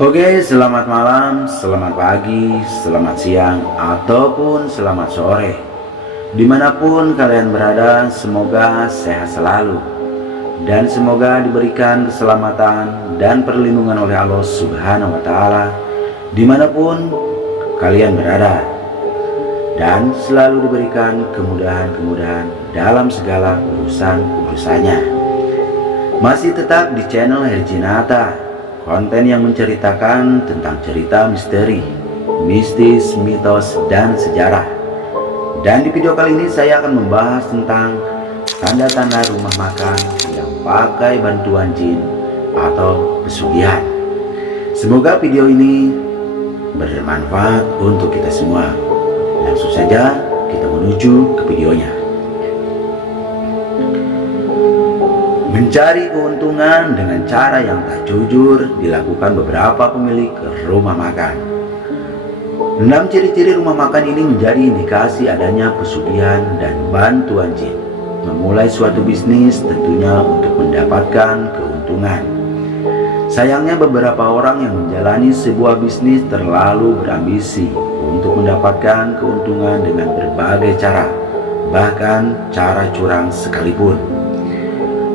Oke, selamat malam, selamat pagi, selamat siang, ataupun selamat sore. Dimanapun kalian berada, semoga sehat selalu. Dan semoga diberikan keselamatan dan perlindungan oleh Allah Subhanahu wa Ta'ala dimanapun kalian berada. Dan selalu diberikan kemudahan-kemudahan dalam segala urusan-urusannya. Masih tetap di channel Herjinata, konten yang menceritakan tentang cerita misteri, mistis, mitos, dan sejarah. Dan di video kali ini saya akan membahas tentang tanda-tanda rumah makan yang pakai bantuan jin atau pesugihan. Semoga video ini bermanfaat untuk kita semua. Langsung saja kita menuju ke videonya. Mencari keuntungan dengan cara yang tak jujur dilakukan beberapa pemilik rumah makan. 6 ciri-ciri rumah makan ini menjadi indikasi adanya pesugihan dan bantuan jin. Memulai suatu bisnis tentunya untuk mendapatkan keuntungan. Sayangnya beberapa orang yang menjalani sebuah bisnis terlalu berambisi untuk mendapatkan keuntungan dengan berbagai cara, bahkan cara curang sekalipun.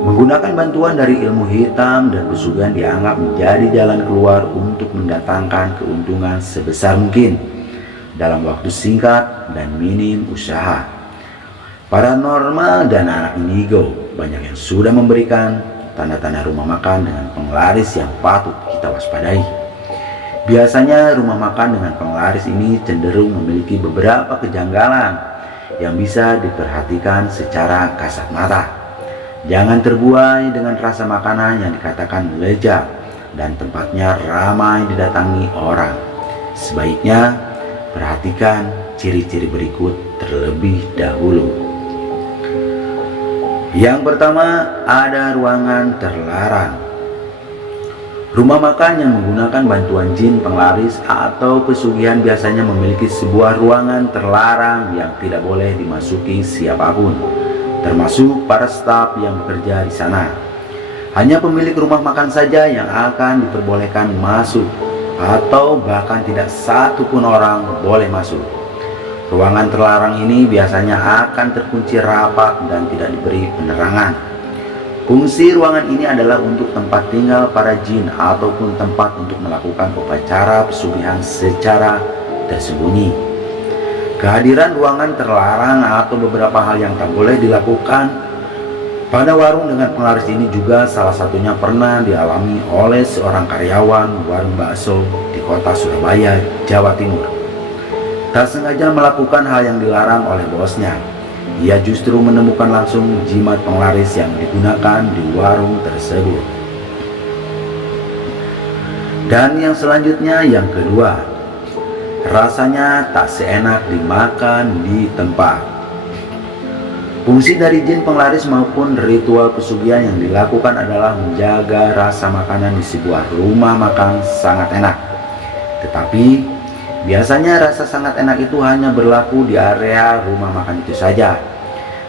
Menggunakan bantuan dari ilmu hitam dan pesugihan dianggap menjadi jalan keluar untuk mendatangkan keuntungan sebesar mungkin dalam waktu singkat dan minim usaha. Paranormal dan anak indigo banyak yang sudah memberikan tanda-tanda rumah makan dengan penglaris yang patut kita waspadai. Biasanya rumah makan dengan penglaris ini cenderung memiliki beberapa kejanggalan yang bisa diperhatikan secara kasat mata. Jangan terbuai dengan rasa makanan yang dikatakan lezat dan tempatnya ramai didatangi orang. Sebaiknya perhatikan ciri-ciri berikut terlebih dahulu. Yang pertama, ada ruangan terlarang. Rumah makan yang menggunakan bantuan jin penglaris atau pesugihan biasanya memiliki sebuah ruangan terlarang yang tidak boleh dimasuki siapapun, termasuk para staf yang bekerja di sana. Hanya pemilik rumah makan saja yang akan diperbolehkan masuk, atau bahkan tidak satu pun orang boleh masuk. Ruangan terlarang ini biasanya akan terkunci rapat dan tidak diberi penerangan. Fungsi ruangan ini adalah untuk tempat tinggal para jin ataupun tempat untuk melakukan upacara pesugihan secara tersembunyi. Kehadiran ruangan terlarang atau beberapa hal yang tak boleh dilakukan pada warung dengan penglaris ini juga salah satunya pernah dialami oleh seorang karyawan warung bakso di kota Surabaya, Jawa Timur. Tak sengaja melakukan hal yang dilarang oleh bosnya. Ia justru menemukan langsung jimat penglaris yang digunakan di warung tersebut. Dan yang selanjutnya, yang kedua, rasanya tak seenak dimakan di tempat. Fungsi dari jin penglaris maupun ritual pesugihan yang dilakukan adalah menjaga rasa makanan di sebuah rumah makan sangat enak. Tetapi biasanya rasa sangat enak itu hanya berlaku di area rumah makan itu saja.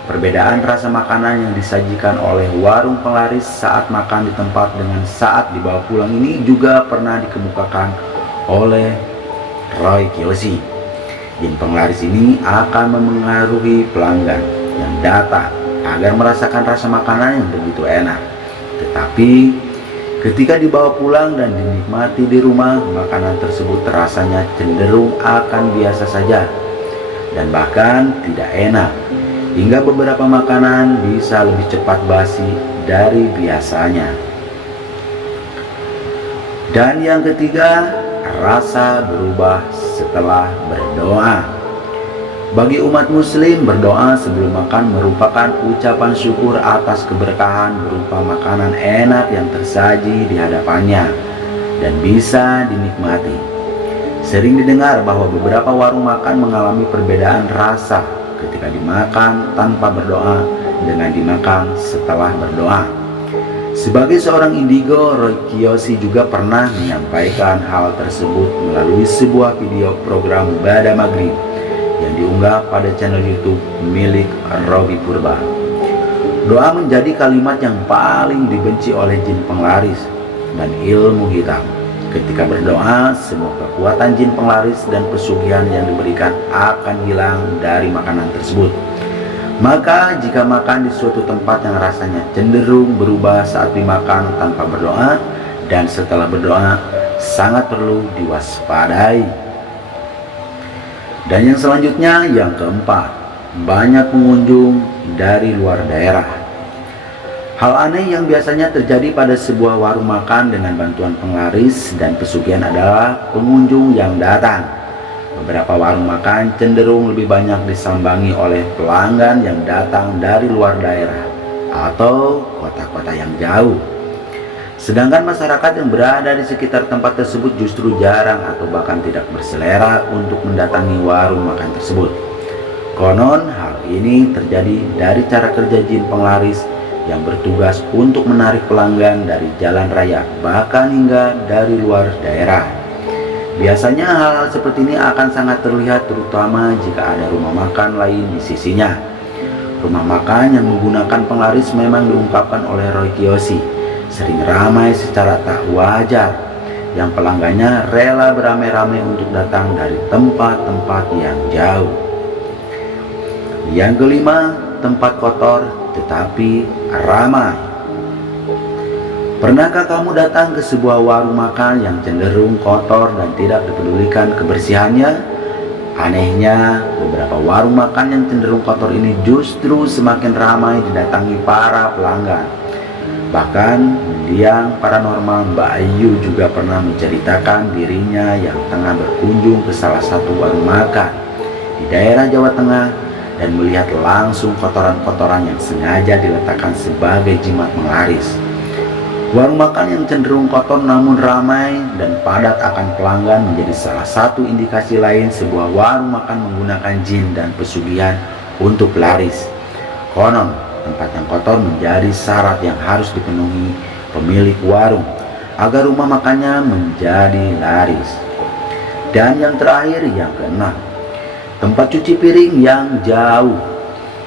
Perbedaan rasa makanan yang disajikan oleh warung penglaris saat makan di tempat dengan saat dibawa pulang ini juga pernah dikemukakan oleh Roy Kiyoshi. Jin penglaris ini akan memengaruhi pelanggan yang datang agar merasakan rasa makanan yang begitu enak. Tetapi ketika dibawa pulang dan dinikmati di rumah, makanan tersebut rasanya cenderung akan biasa saja dan bahkan tidak enak, hingga beberapa makanan bisa lebih cepat basi dari biasanya. Dan yang ketiga, rasa berubah setelah berdoa. Bagi umat muslim, berdoa sebelum makan merupakan ucapan syukur atas keberkahan berupa makanan enak yang tersaji di hadapannya dan bisa dinikmati. Sering didengar bahwa beberapa warung makan mengalami perbedaan rasa ketika dimakan tanpa berdoa dengan dimakan setelah berdoa. Sebagai seorang indigo, Roy Kiyoshi juga pernah menyampaikan hal tersebut melalui sebuah video program Bada Maghrib yang diunggah pada channel YouTube milik Robi Purba. Doa menjadi kalimat yang paling dibenci oleh jin penglaris dan ilmu hitam. Ketika berdoa, semua kekuatan jin penglaris dan pesugihan yang diberikan akan hilang dari makanan tersebut. Maka jika makan di suatu tempat yang rasanya cenderung berubah saat dimakan tanpa berdoa dan setelah berdoa, sangat perlu diwaspadai. Dan yang selanjutnya, yang keempat, banyak pengunjung dari luar daerah. Hal aneh yang biasanya terjadi pada sebuah warung makan dengan bantuan penglaris dan pesugihan adalah pengunjung yang datang. Beberapa warung makan cenderung lebih banyak disambangi oleh pelanggan yang datang dari luar daerah atau kota-kota yang jauh. Sedangkan masyarakat yang berada di sekitar tempat tersebut justru jarang atau bahkan tidak berselera untuk mendatangi warung makan tersebut. Konon hal ini terjadi dari cara kerja jin penglaris yang bertugas untuk menarik pelanggan dari jalan raya, bahkan hingga dari luar daerah. Biasanya hal-hal seperti ini akan sangat terlihat terutama jika ada rumah makan lain di sisinya. Rumah makan yang menggunakan penglaris memang diungkapkan oleh Roy Kiyoshi sering ramai secara tak wajar, yang pelanggannya rela beramai-ramai untuk datang dari tempat-tempat yang jauh. Yang kelima, tempat kotor tetapi ramai. Pernahkah kamu datang ke sebuah warung makan yang cenderung kotor dan tidak dipedulikan kebersihannya? Anehnya, beberapa warung makan yang cenderung kotor ini justru semakin ramai didatangi para pelanggan. Bahkan mendiang paranormal Mbak Ayu juga pernah menceritakan dirinya yang tengah berkunjung ke salah satu warung makan di daerah Jawa Tengah dan melihat langsung kotoran-kotoran yang sengaja diletakkan sebagai jimat penglaris. Warung makan yang cenderung kotor namun ramai dan padat akan pelanggan menjadi salah satu indikasi lain sebuah warung makan menggunakan jin dan pesugihan untuk laris. Konon, tempat yang kotor menjadi syarat yang harus dipenuhi pemilik warung agar rumah makannya menjadi laris. Dan yang terakhir, yang keenam, tempat cuci piring yang jauh.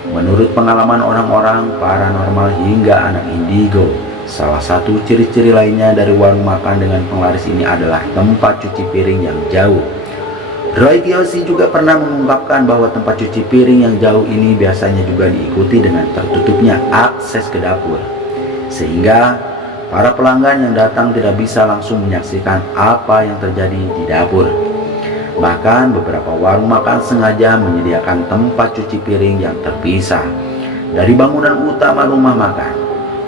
Menurut pengalaman orang-orang paranormal hingga anak indigo, salah satu ciri-ciri lainnya dari warung makan dengan penglaris ini adalah tempat cuci piring yang jauh. Roy Kiyoshi juga pernah mengungkapkan bahwa tempat cuci piring yang jauh ini biasanya juga diikuti dengan tertutupnya akses ke dapur, sehingga para pelanggan yang datang tidak bisa langsung menyaksikan apa yang terjadi di dapur. Bahkan beberapa warung makan sengaja menyediakan tempat cuci piring yang terpisah dari bangunan utama rumah makan.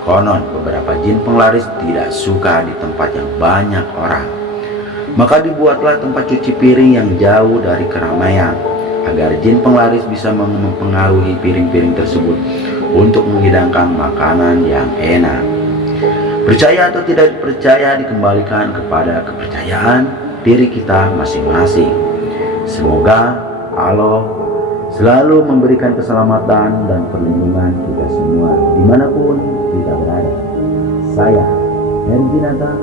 Konon beberapa jin penglaris tidak suka di tempat yang banyak orang. Maka dibuatlah tempat cuci piring yang jauh dari keramaian agar jin penglaris bisa mempengaruhi piring-piring tersebut untuk menghidangkan makanan yang enak. Percaya atau tidak percaya dikembalikan kepada kepercayaan diri kita masing-masing. Semoga Allah selalu memberikan keselamatan dan perlindungan kita semua dimanapun kita berada. Saya Herginata